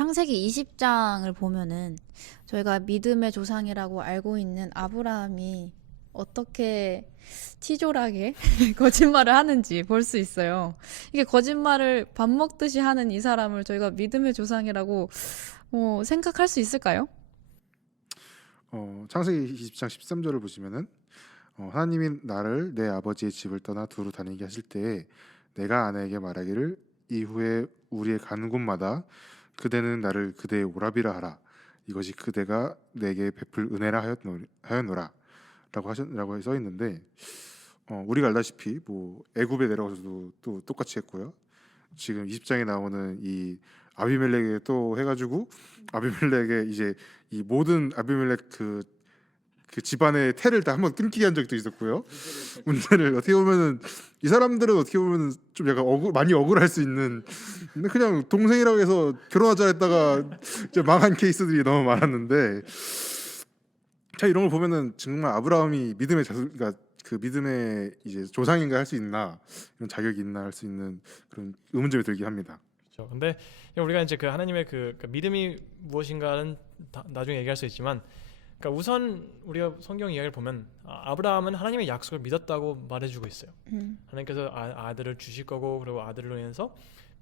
창세기 20장을 보면은 저희가 믿음의 조상이라고 알고 있는 아브라함이 어떻게 치졸하게 거짓말을 하는지 볼 수 있어요. 이게 거짓말을 밥 먹듯이 하는 이 사람을 저희가 믿음의 조상이라고 생각할 수 있을까요? 창세기 20장 13절을 보시면은 하나님이 나를 내 아버지의 집을 떠나 두루 다니게 하실 때에 내가 아내에게 말하기를 이후에 우리의 가는 곳마다 그대는 나를 그대의 오라비라 하라. 이것이 그대가 내게 베풀 은혜라 하였노라 라고 써 있는데, 우리가 알다시피 뭐 애굽에 내려가서도 또 똑같이 했고요. 지금 20장에 나오는 이 아비멜렉에 또 해가지고 아비멜렉의 이제 이 모든 아비멜렉 그 집안의 태를 다 한번 끊기게 한 적도 있었고요. 문제를 어떻게 보면은 이 사람들은 어떻게 보면은 좀 약간 많이 억울할 수 있는, 근데 그냥 동생이라고 해서 결혼하자 했다가 이제 망한 케이스들이 너무 많았는데, 자, 이런 걸 보면은 정말 아브라함이 그러니까 그 믿음의 이제 조상인가 할 수 있나, 이런 자격이 있나 할 수 있는 그런 의문점이 들긴 합니다. 그렇죠. 근데 우리가 이제 그 하나님의 그 믿음이 무엇인가는 나중에 얘기할 수 있지만, 그러니까 우선 우리가 성경 이야기를 보면 아브라함은 하나님의 약속을 믿었다고 말해주고 있어요. 하나님께서 아들을 주실 거고, 그리고 아들로 인해서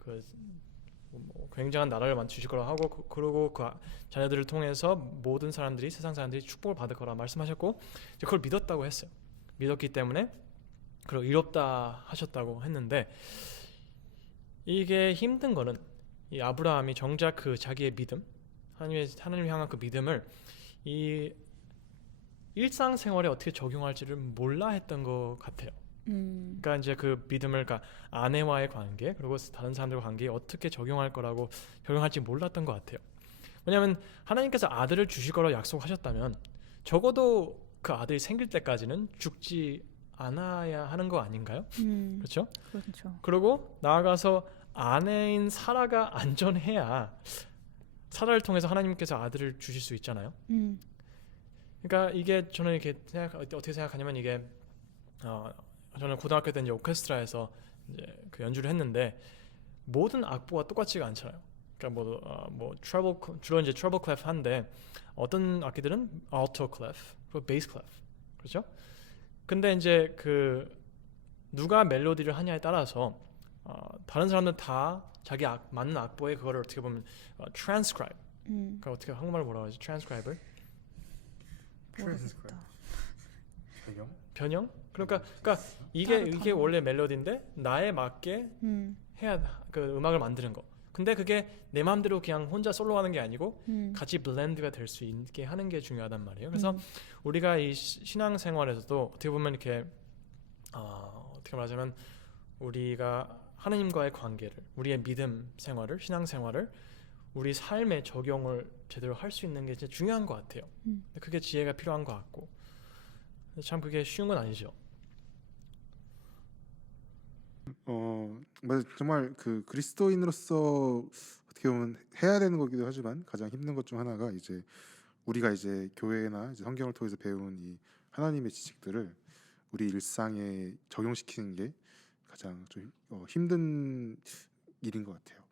뭐 굉장한 나라를 주실 거라고 하고, 그리고 그 자녀들을 통해서 모든 사람들이, 세상 사람들이 축복을 받을 거라 말씀하셨고, 이제 그걸 믿었다고 했어요. 믿었기 때문에 그리고 이롭다 하셨다고 했는데, 이게 힘든 거는 이 아브라함이 정작 그 자기의 믿음, 하나님을 향한 그 믿음을 이 일상생활에 어떻게 적용할지를 몰라 했던 것 같아요. 그러니까 이제 그 믿음을, 그러니까 아내와의 관계, 그리고 다른 사람들과 관계에 어떻게 적용할지 몰랐던 것 같아요. 왜냐하면 하나님께서 아들을 주실 거라고 약속하셨다면 적어도 그 아들이 생길 때까지는 죽지 않아야 하는 거 아닌가요? 그렇죠? 그렇죠. 그리고 나아가서 아내인 사라가 안전해야 사라를 통해서 하나님께서 아들을 주실 수 있잖아요. 그러니까 이게 저는 이렇게 어떻게 생각하냐면, 이게 저는 고등학교 때 이제 오케스트라에서 이제 그 연주를 했는데 모든 악보가 똑같지가 않잖아요. 그러니까 뭐 주로 이제 트러블 클래프 한데, 어떤 악기들은 알토 클래프, 그리고 베이스 클래프, 그렇죠? 근데 이제 그 누가 멜로디를 하냐에 따라서 다른 사람들은 다 자기 맞는 악보에 그거를 어떻게 보면 transcribe. 그러니까 어떻게 한국말로 뭐라고 하지? transcribe을? 모르겠다. 변형? 그러니까 이게 원래 멜로디인데 나에 맞게 해야 그 음악을 만드는 거. 근데 그게 내 마음대로 그냥 혼자 솔로하는 게 아니고 같이 블렌드가 될 수 있게 하는 게 중요하단 말이에요. 그래서 우리가 이 신앙생활에서도 어떻게 보면 이렇게 어떻게 말하자면, 우리가 하나님과의 관계를, 우리의 믿음 생활을, 신앙 생활을 우리 삶에 적용을 제대로 할 수 있는 게 진짜 중요한 것 같아요. 그게 지혜가 필요한 것 같고, 참 그게 쉬운 건 아니죠. 정말 그 그리스도인으로서 어떻게 보면 해야 되는 거기도 하지만 가장 힘든 것 중 하나가 이제 우리가 이제 교회나 이제 성경을 통해서 배운 이 하나님의 지식들을 우리 일상에 적용시키는 게 가장 좀 힘든 일인 것 같아요.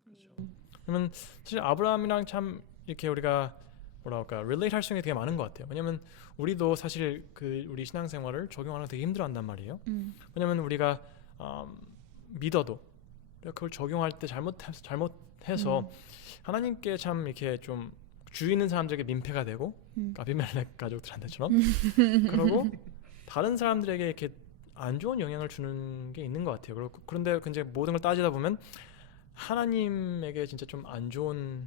그러면 사실 아브라함이랑 참 이렇게 우리가 뭐랄까 relate 할 수 있는 게 되게 많은 것 같아요. 왜냐면 우리도 사실 우리 신앙생활을 적용하는 거 되게 힘들어한단 말이에요. 왜냐면 우리가 믿어도 그걸 적용할 때 잘못해서 하나님께 참 이렇게 좀 주위 있는 사람들에게 민폐가 되고, 아비멜렉 가족들한테처럼 그러고 다른 사람들에게 이렇게 안 좋은 영향을 주는 게 있는 것 같아요. 그런데 이제 모든 걸 따지다 보면 하나님에게 진짜 좀 안 좋은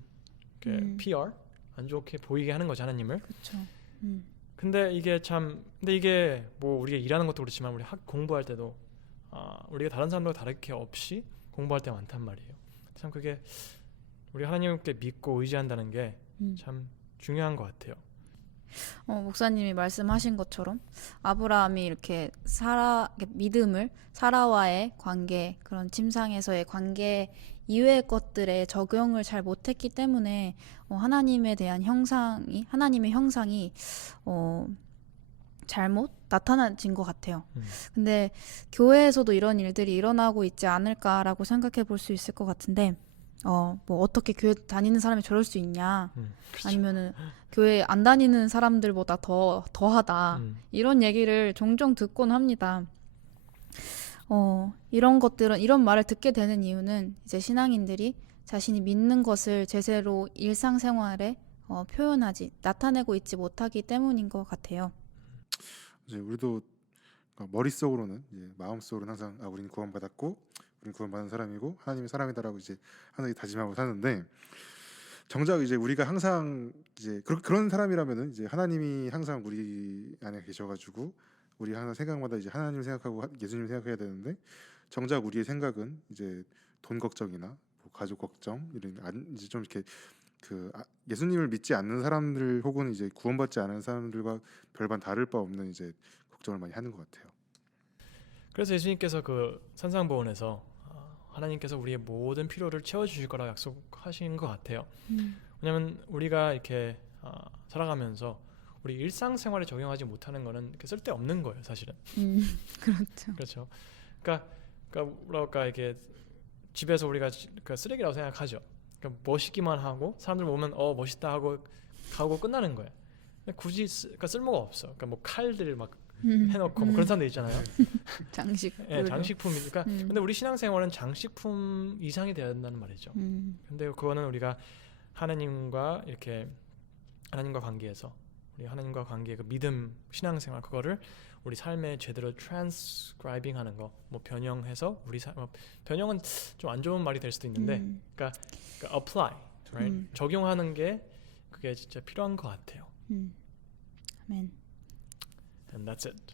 PR, 안 좋게 보이게 하는 거죠, 하나님을. 그렇죠. 근데 이게 뭐 우리가 일하는 것도 그렇지만 우리 공부할 때도 우리가 다른 사람들과 다르게 없이 공부할 때 많단 말이에요. 참 그게 우리 하나님께 믿고 의지한다는 게 참 중요한 것 같아요. 목사님이 말씀하신 것처럼 아브라함이 이렇게 믿음을 사라와의 관계, 그런 침상에서의 관계 이외의 것들에 적용을 잘 못했기 때문에 하나님에 대한 하나님의 형상이 잘못 나타나진 것 같아요. 근데 교회에서도 이런 일들이 일어나고 있지 않을까라고 생각해 볼 수 있을 것 같은데, 뭐 어떻게 교회 다니는 사람이 저럴 수 있냐, 그렇죠. 아니면은 교회 안 다니는 사람들보다 더하다, 이런 얘기를 종종 듣곤 합니다. 이런 말을 듣게 되는 이유는 이제 신앙인들이 자신이 믿는 것을 제대로 일상생활에 나타내고 있지 못하기 때문인 것 같아요. 이제 우리도 그러니까 머릿속으로는 이제 마음속으로는 항상 우리는 구원받았고 우리는 구원받은 사람이고 하나님의 사람이다라고 이제 항상 다짐하고 사는데 정작 이제 우리가 항상 이제 그런 사람이라면은 이제 하나님이 항상 우리 안에 계셔가지고 우리 항상 생각마다 이제 하나님을 생각하고 예수님을 생각해야 되는데 정작 우리의 생각은 이제 돈 걱정이나 뭐 가족 걱정 이런 이제 좀 이렇게 예수님을 믿지 않는 사람들 혹은 이제 구원받지 않은 사람들과 별반 다를 바 없는 이제 걱정을 많이 하는 것 같아요. 그래서 예수님께서 그 산상보훈에서 하나님께서 우리의 모든 필요를 채워주실 거라고 약속하신 것 같아요. 왜냐하면 우리가 이렇게 살아가면서 우리 일상생활에 적용하지 못하는 거는 이렇게 쓸데없는 거예요, 사실은. 그렇죠. 그렇죠. 그러니까 뭐랄까 이게 집에서 우리가 그 쓰레기라고 생각하죠. 그러니까 멋있기만 하고 사람들 보면 멋있다 하고 가고 끝나는 거예요. 근데 굳이 그러니까 쓸모가 없어. 그러니까 뭐 칼들 막 해놓고 뭐 그런 사람들 있잖아요. 장식. 예, 장식품이니까. 근데 우리 신앙생활은 장식품 이상이 돼야 된다는 말이죠. 근데 그거는 우리가 하나님과 관계에서 우리 하나님과 관계의 그 믿음, 신앙생활 그거를 우리 삶에 제대로 transcribing하는 거, 뭐 변형해서 변형은 좀 안 좋은 말이 될 수도 있는데, 그러니까 apply, right? 적용하는 게 그게 진짜 필요한 것 같아요. 아멘. And that's it.